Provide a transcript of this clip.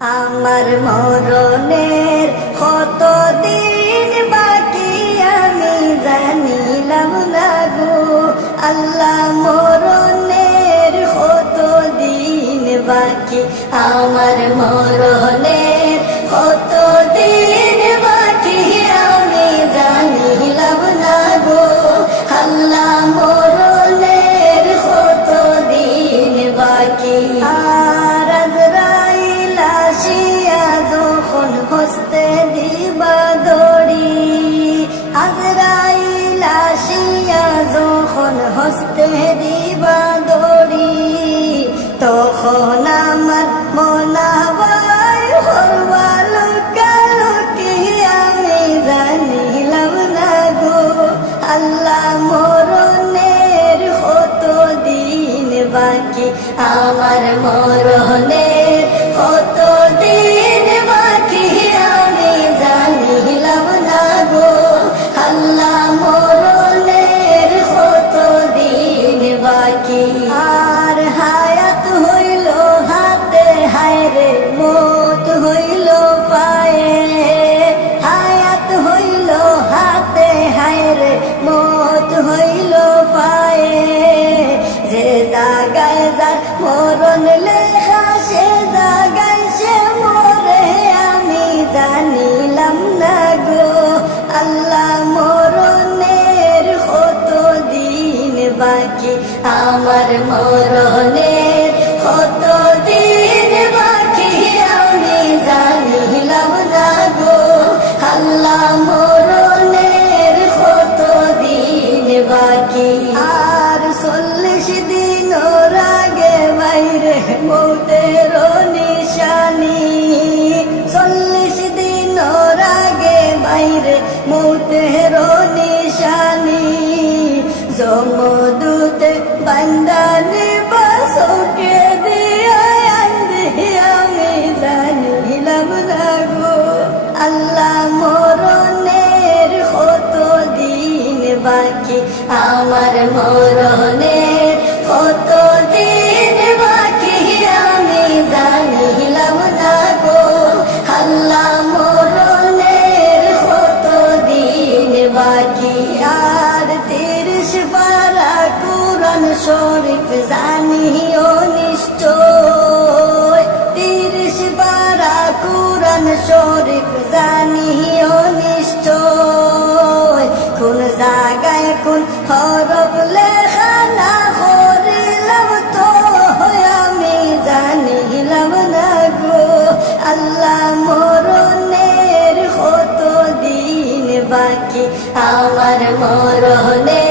আমার মরণের কত দিন বাকি আমি জানিলাম না গো আল্লাহ, মরণের কত দিন বাকি আমার মরণের কত দিন বাকি আমি জানিলাম না গো আল্লাহ, মরণের কত দিন বাকি। আর আজরাইল আসিয়া যখন হস্তে দিবা দড়ি, আজরাইল আসিয়া যখন হস্তে দিবা দড়ি, তখন আমার মনাবাই হরবা লুকালুকি আমি জানিলাম না গো আল্লাহ, মরণের কত দিন বাকি আমার মরণের কত দিন বাকি আমি জানিলাম না গো আল্লাহ, মরণের কত দিন বাকি। আর হায়াত হইল হাতে হায়রে মত হইল পায়ে, হায়াত হইল হাতে হায়রে মত হইল পায়ে, যে জাগায় যার মরণ লেখা সে জাগায় সে মরে আমি জানিলাম না গো আল্লাহ, মরণের কত দিন বাকি আমার মরণের কত দিন বাকি আমি জানিলাম না গো আল্লাহ, মরণের কত দিন বাকি। আর 40 দিন আগে বাইরে মৌতের নিশানি, 40 দিন আগে বাইরে মৌতের নিশানি, যমদূতে বান্দানি বাসকে দিয়া আন্দি আমি জানিলাম না গো আল্লাহ, মরণের কত দিন বাকি আমার মরণের কত দিন বাকি আমি জানিলাম না গো আল্লাহ, মরণের কত দিন বাকি। আর 30 পারা কুরআন শরীফ জানিও নিশ্চয়, 30 পারা কুরআন শরীফ জানিও নিশ্চয়, কোন জায়গায় কোন হরফ লেখা না করিলাম তো আমি জানিলাম না গো আল্লাহ, মরণের কত দিন বাকি আমার মরণের